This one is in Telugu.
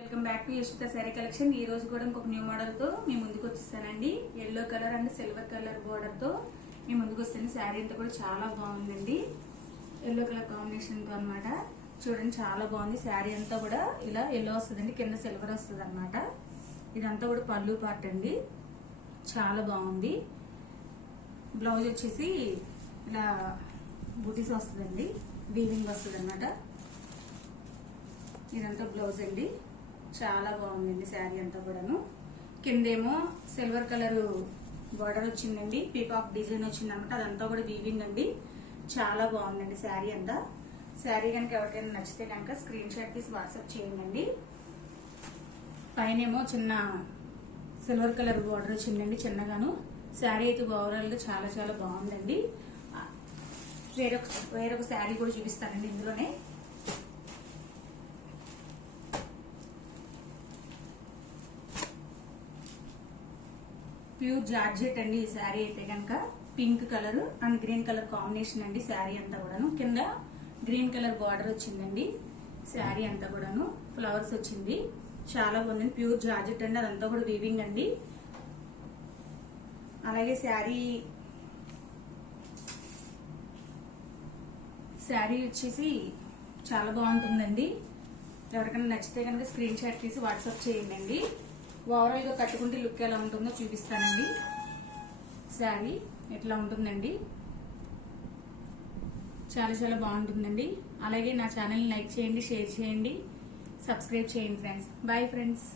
Welcome back to Yashwitha sari collection. ఈ రోజు కూడా ఇంకొక న్యూ మోడల్ తో మీ ముందుకు వచ్చేసానండి. Yellow colour and silver colour border తో మీ ముందుకు వస్తాను. శారీ అంతా కూడా చాలా బాగుందండి. ఎల్లో కలర్ కాంబినేషన్ తో అనమాట. చూడండి చాలా బాగుంది. శారీ అంతా కూడా ఇలా ఎల్లో వస్తుందండి, కింద సిల్వర్ వస్తుంది అనమాట. ఇదంతా కూడా పళ్ళు పార్ట్ అండి. చాలా బాగుంది. బ్లౌజ్ వచ్చేసి ఇలా బూటీస్ వస్తుందండి, వీవింగ్ వస్తుంది అనమాట. ఇదంతా బ్లౌజ్ అండి. చాలా బాగుందండి శారీ అంతా కూడాను. కిందేమో సిల్వర్ కలర్ బార్డర్ వచ్చిందండి, పీకాక్ డిజైన్ వచ్చింది అనమాట. అదంతా కూడా వీవింగ్ అండి. చాలా బాగుందండి శారీ అంతా. శారీ కనుక ఎవరికైనా నచ్చితే కనుక స్క్రీన్ షాట్ తీసి వాట్సాప్ చేయండి. పైనేమో చిన్న సిల్వర్ కలర్ బార్డర్ వచ్చిందండి, చిన్నగాను. శారీ అయితే ఓవరాల్ గా చాలా చాలా బాగుందండి. వేరొక శారీ కూడా చూపిస్తానండి ఇందులోనే. ప్యూర్ జార్జెట్ అండి ఈ శారీ అయితే కనుక. Pink colour and green colour combination అండి శారీ అంతా కూడాను. కింద గ్రీన్ కలర్ బార్డర్ వచ్చిందండి. శారీ అంతా కూడాను ఫ్లవర్స్ వచ్చింది. చాలా బాగుంది. ప్యూర్ జార్జెట్ అండి, అదంతా కూడా వీవింగ్ అండి. అలాగే శారీ వచ్చేసి చాలా బాగుంటుందండి. ఎవరికైనా నచ్చితే కనుక స్క్రీన్ షాట్ తీసి వాట్సాప్ చేయండి. ఓవరాల్ గా కట్టుకుంటే లుక్ ఎలా ఉంటుందో చూపిస్తానండి. శారీ ఎట్లా ఉంటుందండి, చాలా చాలా బాగుంటుందండి. అలాగే నా ఛానల్ని లైక్ చేయండి, షేర్ చేయండి, సబ్స్క్రైబ్ చేయండి ఫ్రెండ్స్. Bye friends.